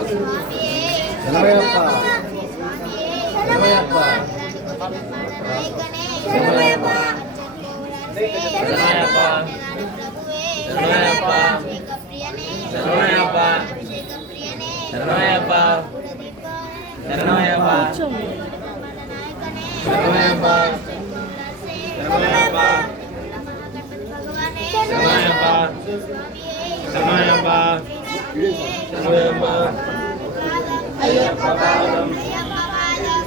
శరణమయ్యప్ప శరణమయ్యప్ప శరణమయ్యప్ప శరణమయ్యప్ప శరణమయ్యప్ప శరణమయ్యప్ప శరణమయ్యప్ప శరణమయ్యప్ప శరణమయ్యప్ప శరణమయ్యప్ప శరణమయ్యప్ప శరణమయ్యప్ప శరణమయ్యప్ప అయ్యప్ప పాదం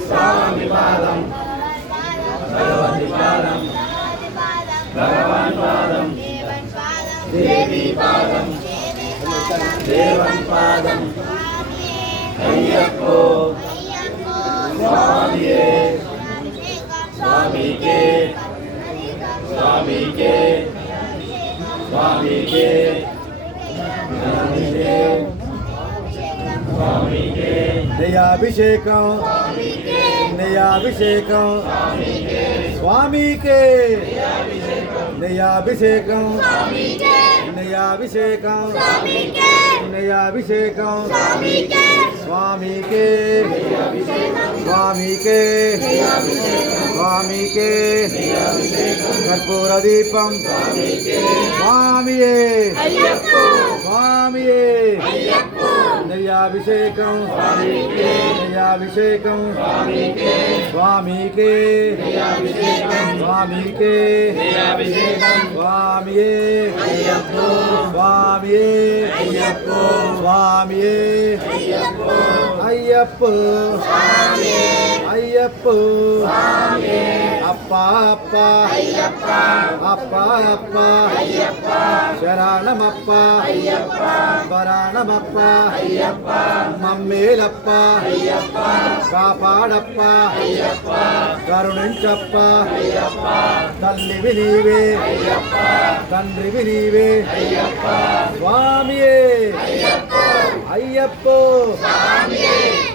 స్వామి పాదం భగవతి పాదం భగవాన్ పాదం దేవి పాదం దేవన్ పాదం అయ్యప్పో స్వామియే స్వామికే స్వామికే స్వామికే స్వామికే నయాభిషేకం నయాభిషేకం స్వామికే నయాభిషేకం నయాభిషేకం నయాభిషేకం స్వామికే స్వామికే స్వామికే కర్పూర దీపం స్వామియే స్వామియే నయాభిషేకం నయాభిషేకం స్వామికే స్వామికే స్వామియే స్వామియే స్వామియే అయ్యప్ప అయ్యప్ప అప్ప అప్ప అప్ప అప్ప శరణమప్ప వరాణమప్ప మమ్మేలప్ప కాపాడప్ప కరుణించప్ప తల్లివి నీవే తండ్రివి నీవే స్వామియే అయ్యప్ప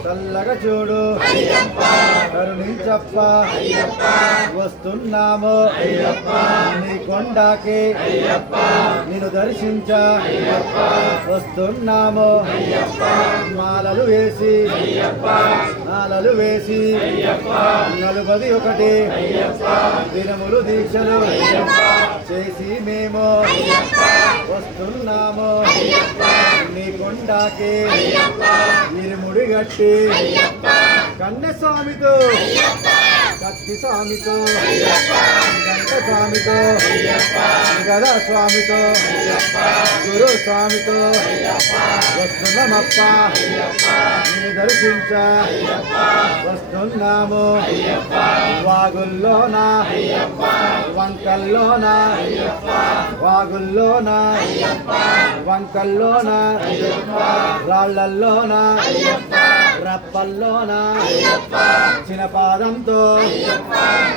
చల్లగా చూడు కరుణించప్ప వస్తున్నాము నీ కొండకి నిన్ను దర్శించ వస్తున్నాము మాలలు వేసి నలుబది ఒకటి దినములు దీక్షలు చేసి మేము వస్తున్నాము నీ కొండకి ఇరుముడి గట్టి కన్నె స్వామితో కత్తి స్వామితో గంట స్వామితో గదా స్వామితో గురు స్వామితో వస్తున్నామప్ప నిన్ను దర్శించ వస్తున్నాము వాగుల్లోన వంకల్లోన వాగుల్లోన వంకల్లోన రాళ్ళల్లోన రప్పల్లోన చిన్న పాదంతో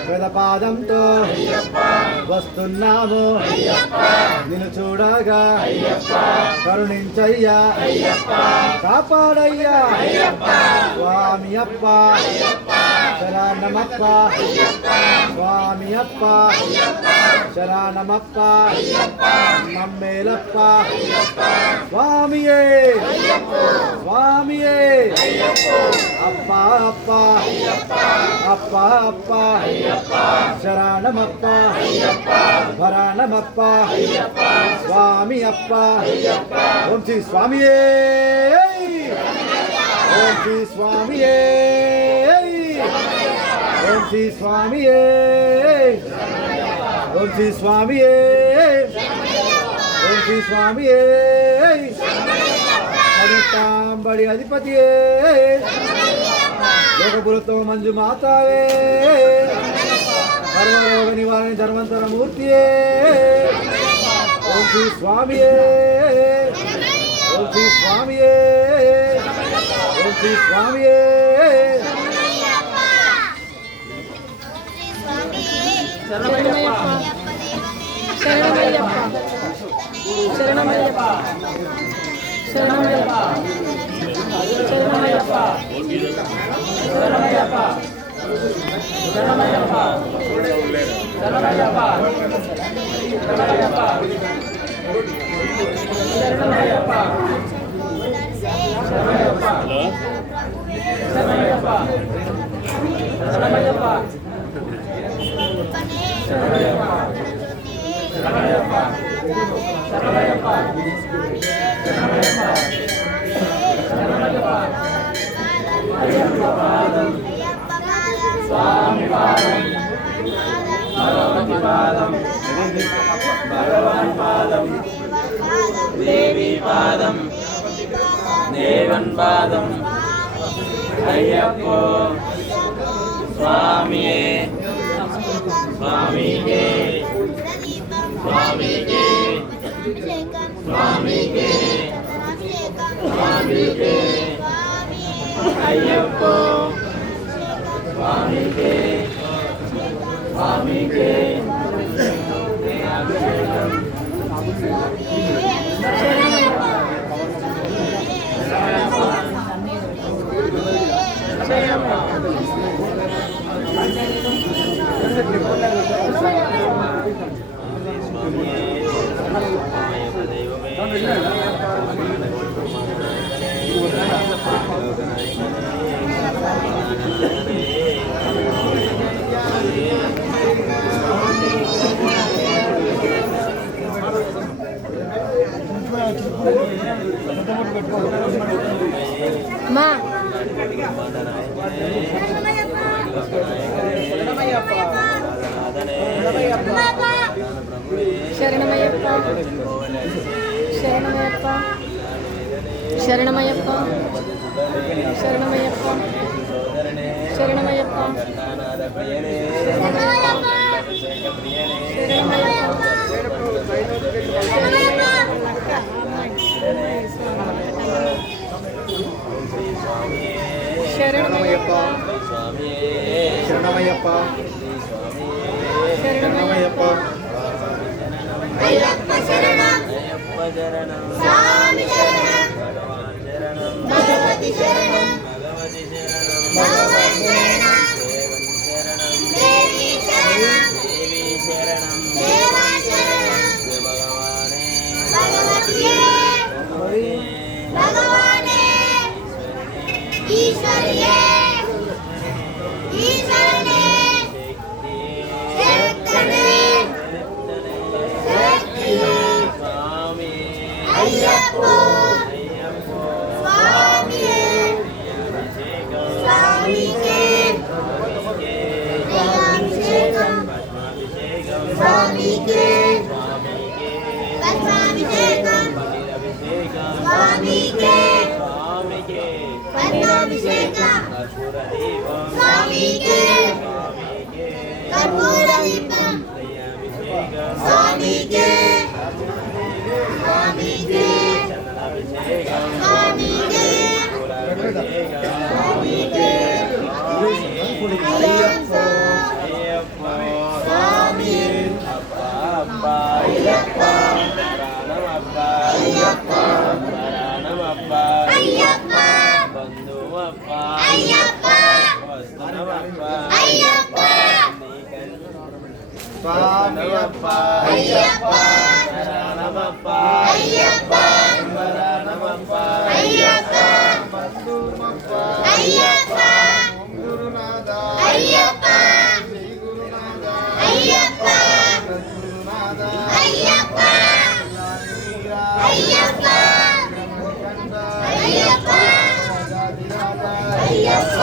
పెద పాదంతో వస్తున్నాము నిన్ను చూడగా కరుణించయ్యా కాపాడయ్యా స్వామి అప్ప శరణమప్ప స్వామి అప్ప శరణమప్ప మమ్మేలప్ప స్వామియే స్వామియే అప్ప అప్ప అప్ప అప్ప శరణమప్ప భరణమప్ప స్వామి అప్ప ఓం శ్రీ స్వామియే ఓం శ్రీ స్వామియే ఓం శ్రీ స్వామియే ఓం శ్రీ స్వామియే ఓం శ్రీ స్వామియే అధిష్టాంబడి అధిపతియే లోకపురతో మంజు మాతావే సర్వరోగ నివారణ ధర్మంతర మూర్తియే ఓం శ్రీ స్వామియే ఓం శ్రీ స్వామియే ఓం శ్రీ స్వామియే శరణమయ్యప్ప శరణమయ్యప్ప శరణమయ్యప్ప శరణమయ్యప్ప శరణమయ్యప్ప శరణమయ్యప్ప శరణమయ్యప్ప శరణమయ్యప్ప శరణమయ్యప్ప శరణమయ్యప్ప స్వామి పాదం భగవతి పాదం భగవాన్ పాదం దేవి పాదం దేవన్ పాదం అయ్యప్పో స్వామియే స్వామికే స్వామికే స్వామికే స్వామికే అయ్యప్పో స్వామికే స్వామికే మా శరణమయ్యప్ప శరణమయ్యప్ప శరణమయ్యప్ప శరణమయ్యప్ప శరణమయ్యప్ప శరణమయ్యప్ప శరణమయ్యప్ప శరణమయ్యప్ప అయ్యప్ప శరణం అయ్యప్ప శరణం స్వామి శరణం భగవాన్ శరణం భగవతి శరణం భగవతి శరణం భగవన్ శరణం దేవన్ శరణం దేవి శరణం దేవి శరణం దేవా శరణం శివ భగవానే భగవతియే భగవానే ఈశ్వరియే ఈశ్వరనే శక్తనే శక్తియే స్వామి అయ్యప్పో అయ్యప్పో స్వామియే స్వామికే అభిషేకం స్వామికే పద్మాభిషేకం స్వామికే పద్మాభిషేకం స్వామికే కర్పూర దీపం స్వామికే స్వామికే స్వామికే స్వామికే అయ్యప్ప స్వామి అయ్యప్ప అయ్యప్ప అయ్యప్ప అయ్యప్ప అయ్యప్ప స్వామియప్ప అయ్యప్ప అయ్యప్ప అయ్యప్ప అయ్యప్ప గురునాథ అయ్యప్ప గురునాథ అయ్యప్ప గురునాథ అయ్యప్ప అయ్యప్ప అయ్యప్ప అయ్యప్ప